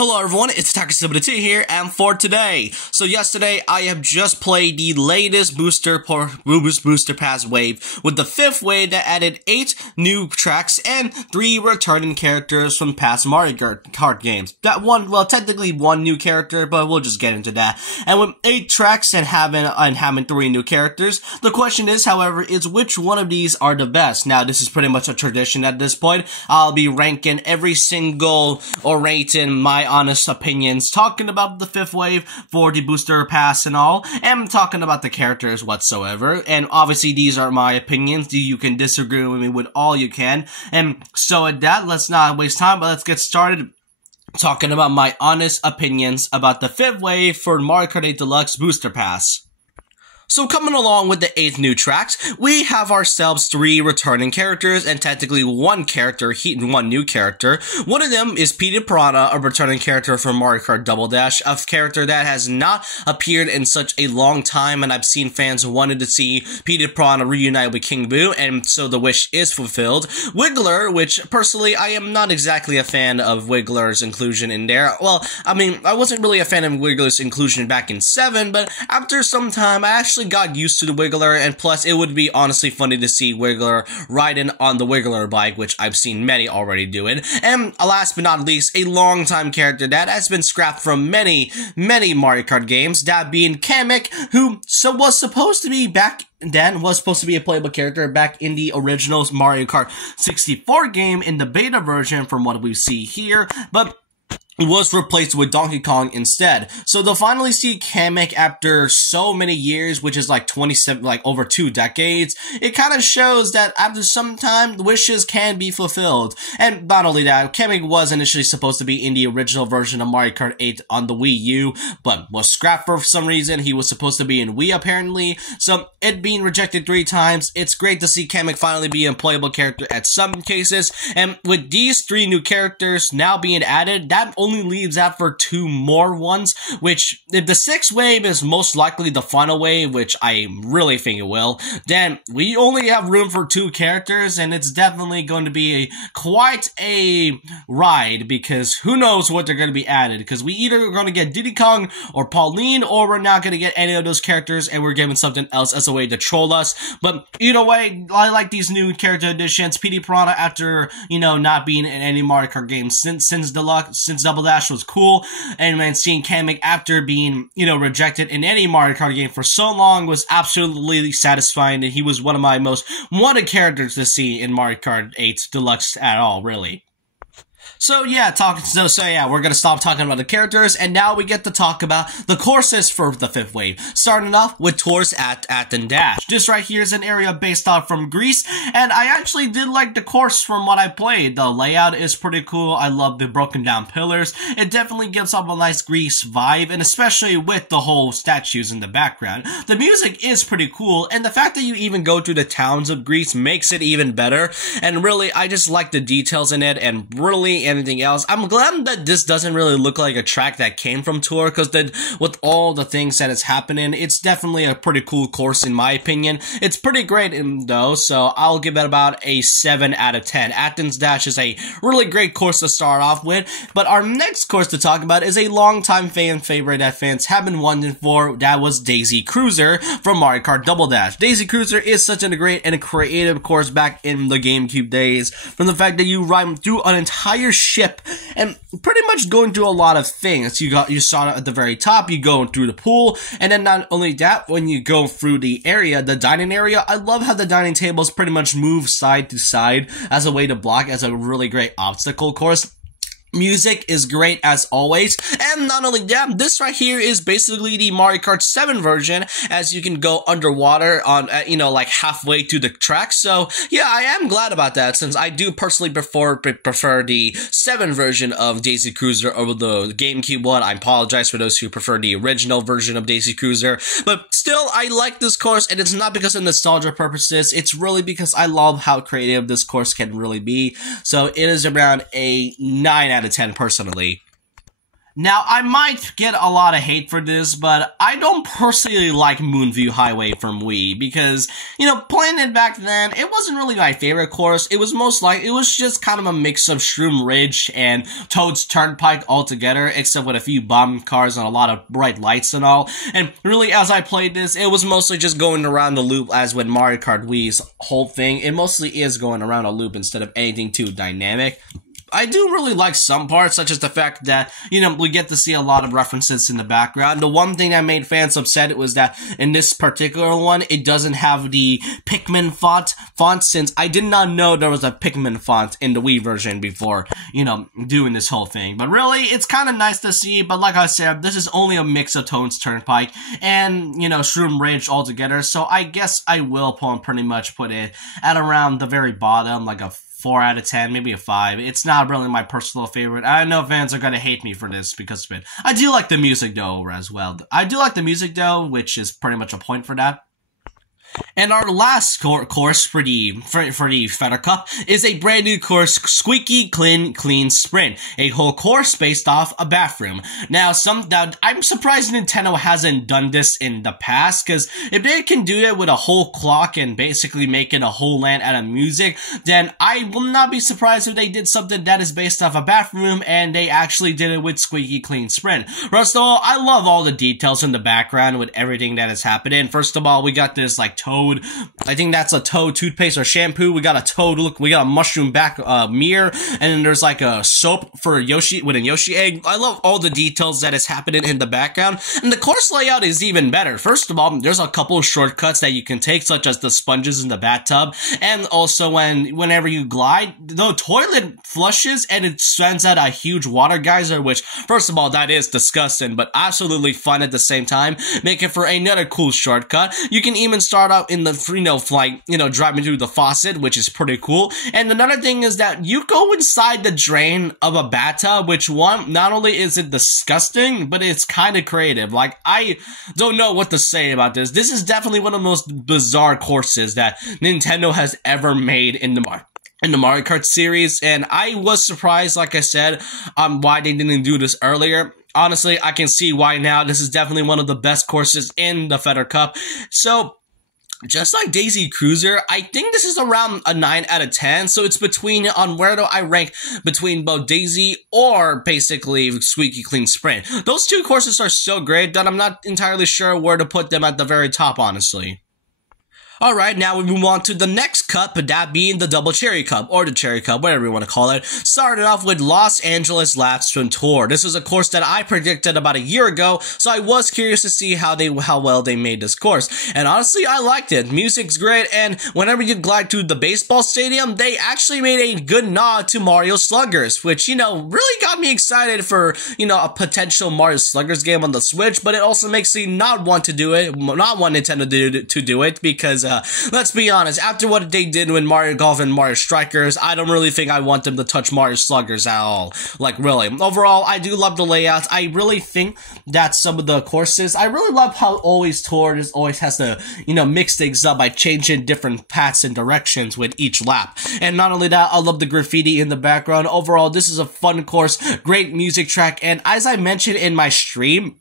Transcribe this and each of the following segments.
Hello everyone, it's Attacker72 here, and for today, yesterday I have just played the latest booster pass wave, with the 5th wave that added 8 new tracks and 3 returning characters from past Mario Kart games. That one, well, technically 1 new character, but we'll just get into that. And with 8 tracks and having 3 new characters, the question is, however, is which one of these are the best? Now, this is pretty much a tradition at this point. I'll be ranking every single, or rating my honest opinions, talking about the 5th wave for the booster pass and all, and talking about the characters whatsoever. And obviously these are my opinions. You can disagree with me with all you can. And so at that, let's not waste time, but let's get started talking about my honest opinions about the 5th wave for Mario Kart 8 Deluxe booster pass. So coming along with the 8 new tracks, we have ourselves 3 returning characters and technically 1 character, one new character. One of them is Petey Piranha, a returning character from Mario Kart Double Dash, a character that has not appeared in such a long time, and I've seen fans wanted to see Petey Piranha reunite with King Boo, and so the wish is fulfilled. Wiggler, which personally I am not exactly a fan of Wiggler's inclusion in there. Well, I mean, I wasn't really a fan of Wiggler's inclusion back in 7, but after some time I actually got used to the Wiggler, and plus it would be honestly funny to see Wiggler riding on the Wiggler bike, which I've seen many already doing. And last but not least, a long-time character that has been scrapped from many Mario Kart games, that being Kamek, who was supposed to be a playable character back in the original Mario Kart 64 game in the beta version from what we see here, but was replaced with Donkey Kong instead. So they'll finally see Kamek after so many years, which is like 27, like over 2 decades. It kind of shows that after some time, wishes can be fulfilled. And not only that, Kamek was initially supposed to be in the original version of Mario Kart 8 on the Wii U, but was scrapped for some reason. He was supposed to be in Wii apparently. So it being rejected 3 times, it's great to see Kamek finally be a playable character at some cases. And with these 3 new characters now being added, that only leaves out for 2 more ones, which if the 6th wave is most likely the final wave, which I really think it will, then we only have room for 2 characters, and it's definitely going to be quite a ride, because who knows what they're going to be added, because we either are going to get Diddy Kong or Pauline, or we're not going to get any of those characters and we're given something else as a way to troll us. But either way, I like these new character additions. Petey Piranha, after, not being in any Mario Kart games since Double Dash was cool, and then seeing Kamek after being, rejected in any Mario Kart game for so long was absolutely satisfying, and he was one of my most wanted characters to see in Mario Kart 8 Deluxe at all, really. So yeah, we're gonna stop talking about the characters, and now we get to talk about the courses for the 5th wave. Starting off with Tours at and Dash. This right here is an area based off from Greece, and I actually did like the course from what I played. The layout is pretty cool. I love the broken down pillars. It definitely gives off a nice Greece vibe, and especially with the whole statues in the background. The music is pretty cool, and the fact that you even go through the towns of Greece makes it even better. And really, I just like the details in it, and really anything else. I'm glad that this doesn't really look like a track that came from Tour, because with all the things that is happening, it's definitely a pretty cool course in my opinion. It's pretty great though, so I'll give it about a 7 out of 10. Athens Dash is a really great course to start off with, but our next course to talk about is a longtime fan favorite that fans have been wanting for. That was Daisy Cruiser from Mario Kart Double Dash. Daisy Cruiser is such a great and creative course back in the GameCube days, from the fact that you ride through an entire ship and pretty much going through a lot of things. You saw it at the very top, you go through the pool, and then not only that, when you go through the area, the dining area, I love how the dining tables pretty much move side to side as a way to block, as a really great obstacle course. Music is great as always, and not only that, this right here is basically the Mario Kart 7 version, as you can go underwater on, like halfway to the track. So yeah, I am glad about that, since I do personally prefer the 7 version of Daisy Cruiser over the GameCube one. I apologize for those who prefer the original version of Daisy Cruiser, but still, I like this course, and it's not because of nostalgia purposes, it's really because I love how creative this course can really be. So it is around a 9 out of 10 personally. Now, I might get a lot of hate for this, but I don't personally like Moonview Highway from Wii because, playing it back then, it wasn't really my favorite course. It was just kind of a mix of Shroom Ridge and Toad's Turnpike altogether, except with a few bomb cars and a lot of bright lights and all. And really, as I played this, it was mostly just going around the loop as with Mario Kart Wii's whole thing. It mostly is going around a loop instead of anything too dynamic. I do really like some parts, such as the fact that, we get to see a lot of references in the background. The one thing that made fans upset was that in this particular one, it doesn't have the Pikmin font, since I did not know there was a Pikmin font in the Wii version before, doing this whole thing. But really, it's kind of nice to see, but like I said, this is only a mix of Toad's Turnpike and, Shroom Ridge altogether, so I guess I will pretty much put it at around the very bottom, like a 4 out of 10, maybe a 5. It's not really my personal favorite. I know fans are gonna hate me for this because of it. I do like the music though as well. Which is pretty much a point for that. And our last course for the Feather Cup is a brand new course, Squeaky Clean Sprint, a whole course based off a bathroom. Now, I'm surprised Nintendo hasn't done this in the past, because if they can do it with a whole clock and basically make it a whole land out of music, then I will not be surprised if they did something that is based off a bathroom and they actually did it with Squeaky Clean Sprint. First of all, I love all the details in the background with everything that is happening. First of all, we got this Toad, I think that's a Toad toothpaste or shampoo. We got a Toad, we got a mushroom back mirror, and then there's like a soap for Yoshi with a Yoshi egg. I love all the details that is happening in the background, and the course layout is even better. First of all, there's a couple of shortcuts that you can take, such as the sponges in the bathtub, and also whenever you glide, the toilet flushes and it sends out a huge water geyser, which, first of all, that is disgusting, but absolutely fun at the same time, make it for another cool shortcut. You can even start out in the driving through the faucet, which is pretty cool. And another thing is that you go inside the drain of a bathtub, which not only is it disgusting, but it's kind of creative. Like, I don't know what to say about this. This is definitely one of the most bizarre courses that Nintendo has ever made in the Mario Kart series, and I was surprised, like I said, why they didn't do this earlier. Honestly, I can see why now. This is definitely one of the best courses in the Feather Cup. So, just like Daisy Cruiser, I think this is around a 9 out of 10, so it's on where do I rank between both Daisy or basically Squeaky Clean Sprint. Those two courses are so great that I'm not entirely sure where to put them at the very top, honestly. Alright, now we move on to the next cup, that being the Double Cherry Cup, or the Cherry Cup, whatever you want to call it. Started off with Los Angeles Lap Swim Tour. This was a course that I predicted about a year ago, so I was curious to see how well they made this course. And honestly, I liked it. Music's great, and whenever you glide through the baseball stadium, they actually made a good nod to Mario Sluggers, which, really got me excited for, a potential Mario Sluggers game on the Switch, but it also makes me not want Nintendo to do it, because let's be honest, after what they did with Mario Golf and Mario Strikers, I don't really think I want them to touch Mario Sluggers at all. Like, really. Overall, I do love the layouts. I really think that some of the courses, I really love how Always Tour always has to, mix things up by changing different paths and directions with each lap. And not only that, I love the graffiti in the background. Overall, this is a fun course, great music track, and as I mentioned in my stream,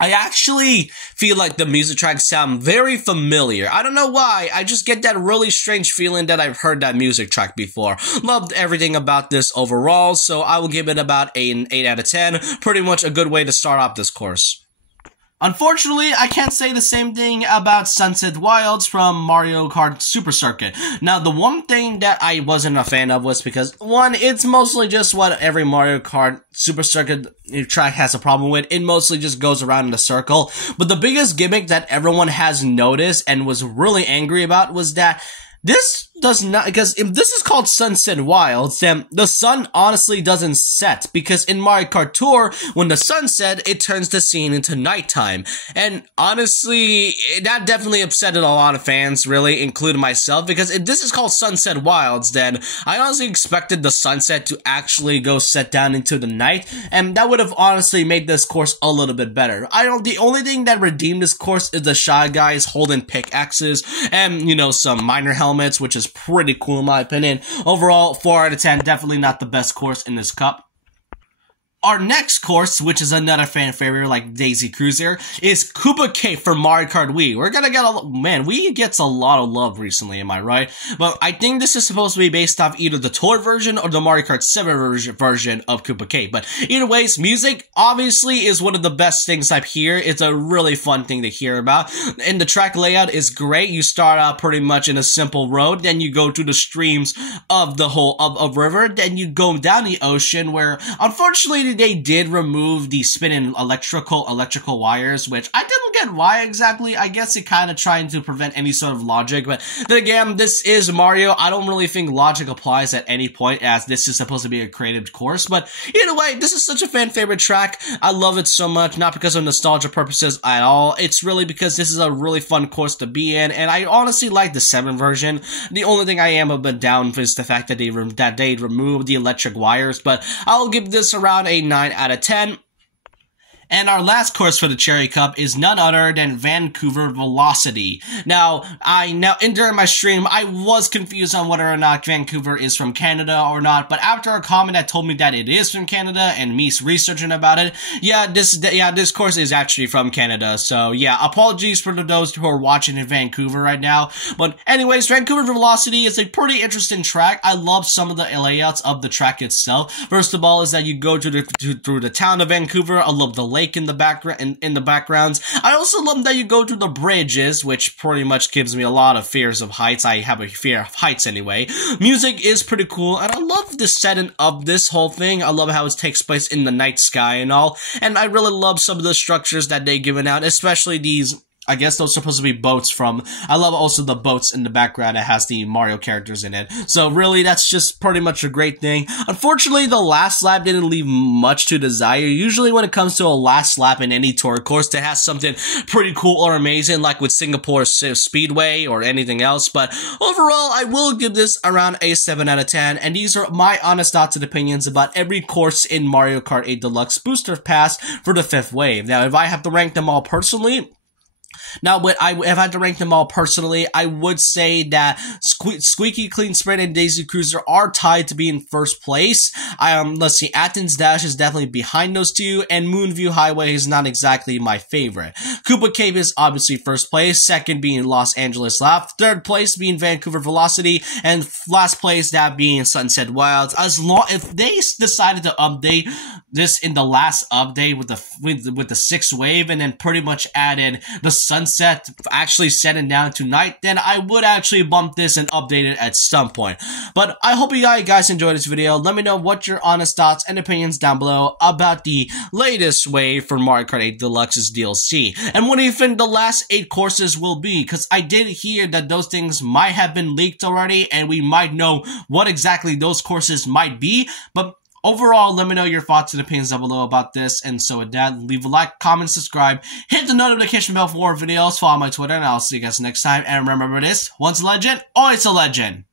I actually feel like the music tracks sound very familiar. I don't know why, I just get that really strange feeling that I've heard that music track before. Loved everything about this overall, so I will give it about an 8 out of 10. Pretty much a good way to start off this course. Unfortunately, I can't say the same thing about Sunset Wilds from Mario Kart Super Circuit. Now, the one thing that I wasn't a fan of was because, one, it's mostly just what every Mario Kart Super Circuit track has a problem with. It mostly just goes around in a circle. But the biggest gimmick that everyone has noticed and was really angry about was that this does not, because if this is called Sunset Wilds, then the sun honestly doesn't set, because in Mario Kart Tour, when the sun set, it turns the scene into nighttime. And honestly, that definitely upset a lot of fans, really, including myself, because if this is called Sunset Wilds, then I honestly expected the sunset to actually go set down into the night, and that would have honestly made this course a little bit better. The only thing that redeemed this course is the Shy Guys holding pickaxes, and, some miner helmets, which is pretty cool in my opinion. Overall, 4 out of 10, definitely not the best course in this cup. Our next course, which is another fan favorite like Daisy Cruiser, is Koopa Cake for Mario Kart Wii. We're gonna get Wii gets a lot of love recently, am I right? But I think this is supposed to be based off either the toy version or the Mario Kart 7 version of Koopa Cake. But either ways, music obviously is one of the best things I've heard. It's a really fun thing to hear about. And the track layout is great. You start out pretty much in a simple road, then you go to the streams of the whole of river, then you go down the ocean where unfortunately they did remove the spinning electrical wires, which I didn't get why exactly. I guess it kind of trying to prevent any sort of logic, but then again, this is Mario. I don't really think logic applies at any point, as this is supposed to be a creative course, but either way, this is such a fan favorite track. I love it so much, not because of nostalgia purposes at all. It's really because this is a really fun course to be in, and I honestly like the 7 version. The only thing I am a bit down is the fact that they removed the electric wires, but I'll give this around a 9 out of 10. And our last course for the Cherry Cup is none other than Vancouver Velocity. Now, during my stream, I was confused on whether or not Vancouver is from Canada or not, but after a comment that told me that it is from Canada and me researching about it, this course is actually from Canada. So yeah, apologies for those who are watching in Vancouver right now. But anyways, Vancouver Velocity is a pretty interesting track. I love some of the layouts of the track itself. First of all is that you go through the town of Vancouver. I love the lake in the backgrounds. I also love that you go to the bridges, which pretty much gives me a lot of fears of heights. I have a fear of heights anyway. Music is pretty cool, and I love the setting of this whole thing. I love how it takes place in the night sky and all, and I really love some of the structures that they've given out, especially these. I guess those are supposed to be boats from. I love also the boats in the background that has the Mario characters in it. So really, that's just pretty much a great thing. Unfortunately, the last lap didn't leave much to desire. Usually when it comes to a last lap in any tour course, that has something pretty cool or amazing, like with Singapore Speedway or anything else. But overall, I will give this around a 7 out of 10. And these are my honest thoughts and opinions about every course in Mario Kart 8 Deluxe Booster Pass for the 5th wave. Now, if I have to rank them all personally, if I had to rank them all personally, I would say that Squeaky Clean Sprint and Daisy Cruiser are tied to be in first place. Let's see, Athens Dash is definitely behind those two, and Moonview Highway is not exactly my favorite. Koopa Cake is obviously first place, second being Los Angeles Lap, third place being Vancouver Velocity, and last place that being Sunset Wilds. If they decided to update this in the last update with the 6th wave, and then pretty much added the sunset actually setting down tonight, then I would actually bump this and update it at some point. But I hope you guys enjoyed this video. Let me know what your honest thoughts and opinions down below about the latest wave for Mario Kart 8 Deluxe's DLC. And what do you think the last 8 courses will be? Because I did hear that those things might have been leaked already, and we might know what exactly those courses might be. But overall, let me know your thoughts and opinions down below about this. And so with that, leave a like, comment, subscribe, hit the notification bell for more videos, follow my Twitter, and I'll see you guys next time. And remember this, once a legend, always a legend.